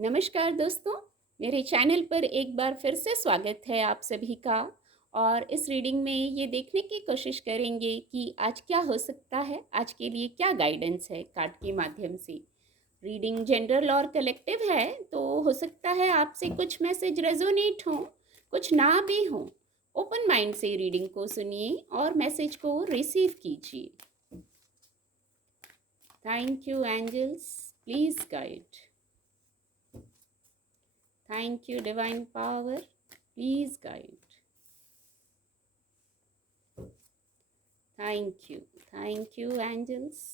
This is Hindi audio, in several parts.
नमस्कार दोस्तों, मेरे चैनल पर एक बार फिर से स्वागत है आप सभी का। और इस रीडिंग में ये देखने की कोशिश करेंगे कि आज क्या हो सकता है, आज के लिए क्या गाइडेंस है कार्ड के माध्यम से। रीडिंग जनरल और कलेक्टिव है, तो हो सकता है आपसे कुछ मैसेज रेजोनेट हो, कुछ ना भी हो। ओपन माइंड से रीडिंग को सुनिए और मैसेज को रिसीव कीजिए। Thank you angels, please guide. Thank you, Divine Power. Please guide. Thank you. Thank you, angels.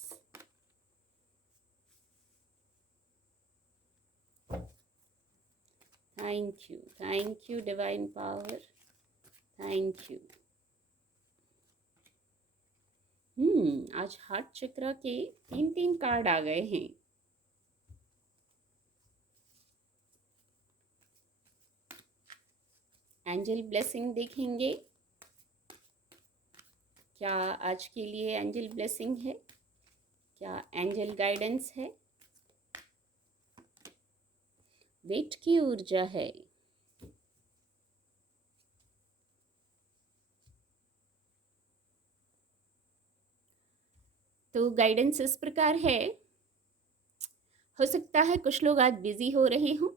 Thank you. Thank you, Divine Power. Thank you. आज हार्ट चक्र के तीन कार्ड आ गए हैं। एंजल ब्लेसिंग देखेंगे, क्या आज के लिए एंजल ब्लेसिंग है, क्या एंजल गाइडेंस है। वेट की ऊर्जा है। तो गाइडेंस इस प्रकार है, हो सकता है कुछ लोग आज बिजी हो रहे हों,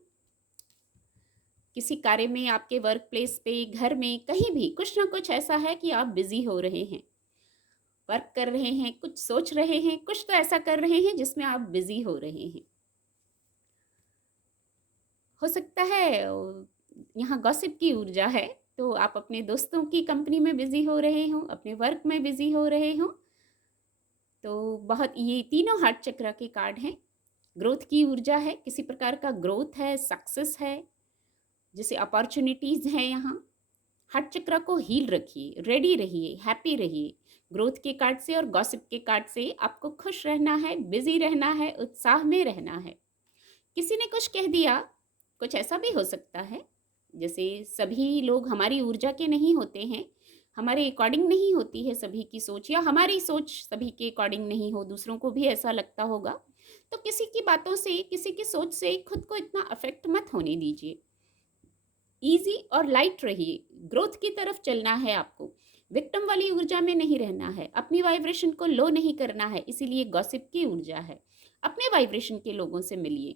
किसी कार्य में, आपके वर्क प्लेस पे, घर में, कहीं भी कुछ ना कुछ ऐसा है कि आप बिजी हो रहे हैं, वर्क कर रहे हैं, कुछ सोच रहे हैं, कुछ तो ऐसा कर रहे हैं जिसमें आप बिजी हो रहे हैं। हो सकता है यहाँ गॉसिप की ऊर्जा है, तो आप अपने दोस्तों की कंपनी में बिजी हो रहे हो, अपने वर्क में बिजी हो रहे हो। तो बहुत, ये तीनों हार्ट चक्र के कार्ड हैं। ग्रोथ की ऊर्जा है, किसी प्रकार का ग्रोथ है, सक्सेस है, जैसे अपॉर्चुनिटीज है। यहाँ हार्ट चक्र को हील रखिए, रेडी रहिए, हैप्पी रहिए। ग्रोथ के कार्ड से और गॉसिप के कार्ड से आपको खुश रहना है, बिजी रहना है, उत्साह में रहना है। किसी ने कुछ कह दिया, कुछ ऐसा भी हो सकता है जैसे सभी लोग हमारी ऊर्जा के नहीं होते हैं, हमारे अकॉर्डिंग नहीं होती है सभी की सोच, या हमारी सोच सभी के अकॉर्डिंग नहीं हो, दूसरों को भी ऐसा लगता होगा। तो किसी की बातों से, किसी की सोच से खुद को इतना अफेक्ट मत होने दीजिए। इजी और लाइट रहिए, ग्रोथ की तरफ चलना है आपको, विक्टिम वाली ऊर्जा में नहीं रहना है, अपनी वाइब्रेशन को लो नहीं करना है। इसीलिए गॉसिप की ऊर्जा है, अपने वाइब्रेशन के लोगों से मिलिए,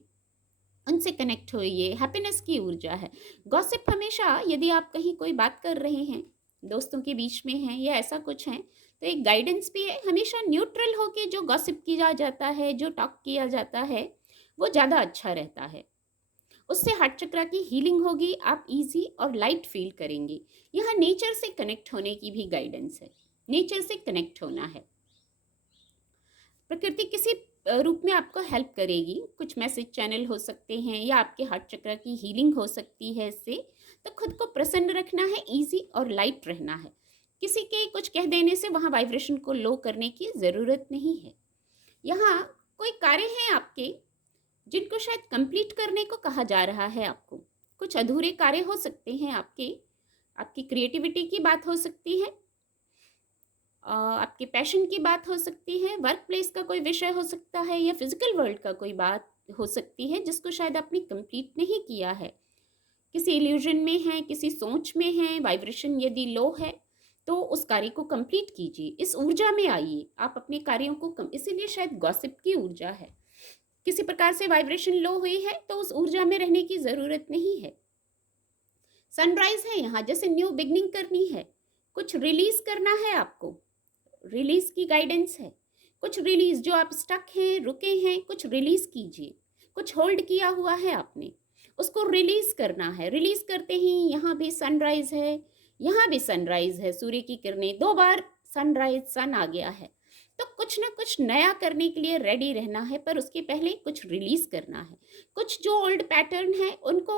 उनसे कनेक्ट होइए, हैप्पीनेस की ऊर्जा है। गॉसिप हमेशा, यदि आप कहीं कोई बात कर रहे हैं, दोस्तों के बीच में हैं या ऐसा कुछ है, तो एक गाइडेंस भी है, हमेशा न्यूट्रल होके जो गॉसिप किया जाता है, जो टॉक किया जाता है, वो ज़्यादा अच्छा रहता है। उससे हार्ट चक्र की हीलिंग होगी, आप इजी और लाइट फील करेंगे। यहाँ नेचर से कनेक्ट होने की भी गाइडेंस है, नेचर से कनेक्ट होना है। प्रकृति किसी रूप में आपको हेल्प करेगी, कुछ मैसेज चैनल हो सकते हैं या आपके हार्ट चक्र की हीलिंग हो सकती है इससे। तो खुद को प्रसन्न रखना है, इजी और लाइट रहना है। किसी के कुछ कह देने से वहाँ वाइब्रेशन को लो करने की ज़रूरत नहीं है। यहाँ कोई कार्य है आपके जिनको शायद कंप्लीट करने को कहा जा रहा है आपको, कुछ अधूरे कार्य हो सकते हैं आपके, आपकी क्रिएटिविटी की बात हो सकती है, आपके पैशन की बात हो सकती है, वर्क प्लेस का कोई विषय हो सकता है, या फिजिकल वर्ल्ड का कोई बात हो सकती है जिसको शायद आपने कंप्लीट नहीं किया है। किसी इल्यूजन में है, किसी सोच में है, वाइब्रेशन यदि लो है तो उस कार्य को कंप्लीट कीजिए, इस ऊर्जा में आइए, आप अपने कार्यों को इसीलिए शायद गॉसिप की ऊर्जा है। किसी प्रकार से वाइब्रेशन लो हुई है तो उस ऊर्जा में रहने की ज़रूरत नहीं है। सनराइज है यहाँ, जैसे न्यू बिगनिंग करनी है, कुछ रिलीज करना है आपको, रिलीज की गाइडेंस है। कुछ रिलीज, जो आप स्टक हैं, रुके हैं, कुछ रिलीज कीजिए। कुछ होल्ड किया हुआ है आपने, उसको रिलीज करना है। रिलीज करते ही यहाँ भी सनराइज है, यहाँ भी सनराइज है, सूर्य की किरणें, दो बार सनराइज, सन आ गया है। तो कुछ ना कुछ नया करने के लिए रेडी रहना है, पर उसके पहले कुछ रिलीज करना है। कुछ जो ओल्ड पैटर्न है उनको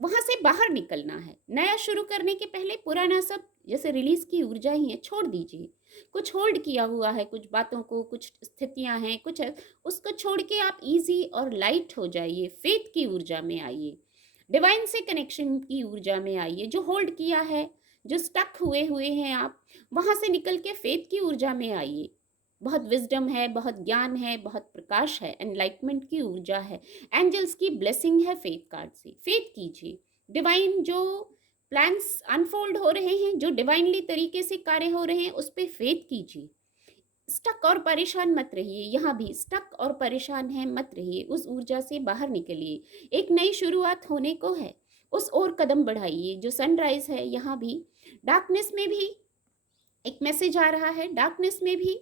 वहां से बाहर निकलना है। नया शुरू करने के पहले पुराना सब, जैसे रिलीज की ऊर्जा ही है, छोड़ दीजिए। कुछ होल्ड किया हुआ है, कुछ बातों को, कुछ स्थितियां हैं, कुछ है, उसको छोड़ के आप इजी और लाइट हो जाइए, फेथ की ऊर्जा में आइए, डिवाइन से कनेक्शन की ऊर्जा में आइए। जो होल्ड किया है, जो स्टक हुए हुए हैं आप, वहां से निकल के फेथ की ऊर्जा में आइए। बहुत विज़डम है, बहुत ज्ञान है, बहुत प्रकाश है, एनलाइटमेंट की ऊर्जा है, एंजल्स की ब्लेसिंग है फेथ कार्ड से। फेथ कीजिए, डिवाइन जो प्लान्स अनफोल्ड हो रहे हैं, जो डिवाइनली तरीके से कार्य हो रहे हैं, उस पे फेथ कीजिए। स्टक और परेशान मत रहिए, यहाँ भी स्टक और परेशान है मत रहिए, उस ऊर्जा से बाहर निकलिए। एक नई शुरुआत होने को है, उस ओर कदम बढ़ाइए। जो सनराइज है यहाँ भी, डार्कनेस में भी एक मैसेज आ रहा है, डार्कनेस में भी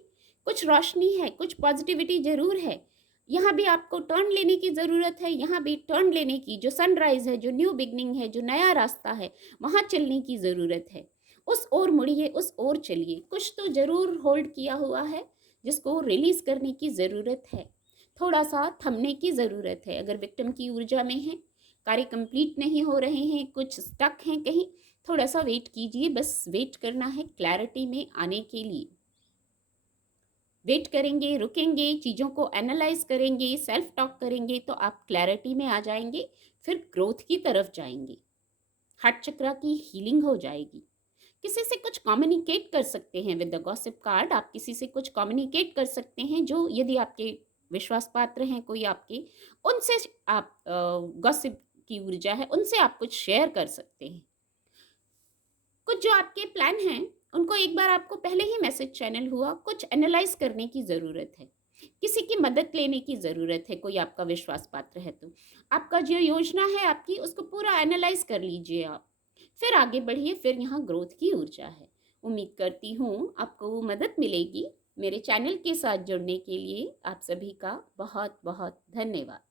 कुछ रोशनी है, कुछ पॉजिटिविटी जरूर है। यहाँ भी आपको टर्न लेने की ज़रूरत है, यहाँ भी टर्न लेने की, जो सनराइज है, जो न्यू बिगनिंग है, जो नया रास्ता है, वहाँ चलने की ज़रूरत है। उस ओर मुड़िए, उस ओर चलिए। कुछ तो ज़रूर होल्ड किया हुआ है जिसको रिलीज करने की ज़रूरत है, थोड़ा सा थमने की ज़रूरत है। अगर विक्टिम की ऊर्जा में है, कार्य कंप्लीट नहीं हो रहे हैं, कुछ स्टक हैं कहीं, थोड़ा सा वेट कीजिए। बस वेट करना है क्लैरिटी में आने के लिए। वेट करेंगे, रुकेंगे, चीज़ों को एनालाइज करेंगे, सेल्फ टॉक करेंगे, तो आप क्लैरिटी में आ जाएंगे, फिर ग्रोथ की तरफ जाएंगे। हार्ट चक्रा की हीलिंग हो जाएगी। किसी से कुछ कम्युनिकेट कर सकते हैं विद द गॉसिप कार्ड। आप किसी से कुछ कम्युनिकेट कर सकते हैं, जो यदि आपके विश्वास पात्र हैं कोई आपके, उनसे आप गॉसिप की ऊर्जा है, उनसे आप कुछ शेयर कर सकते हैं। कुछ जो आपके प्लान हैं, उनको एक बार आपको पहले ही मैसेज चैनल हुआ, कुछ एनालाइज करने की ज़रूरत है, किसी की मदद लेने की ज़रूरत है। कोई आपका विश्वास पात्र है तो आपका जो योजना है आपकी, उसको पूरा एनालाइज कर लीजिए आप, फिर आगे बढ़िए। फिर यहाँ ग्रोथ की ऊर्जा है। उम्मीद करती हूँ आपको मदद मिलेगी। मेरे चैनल के साथ जुड़ने के लिए आप सभी का बहुत बहुत धन्यवाद।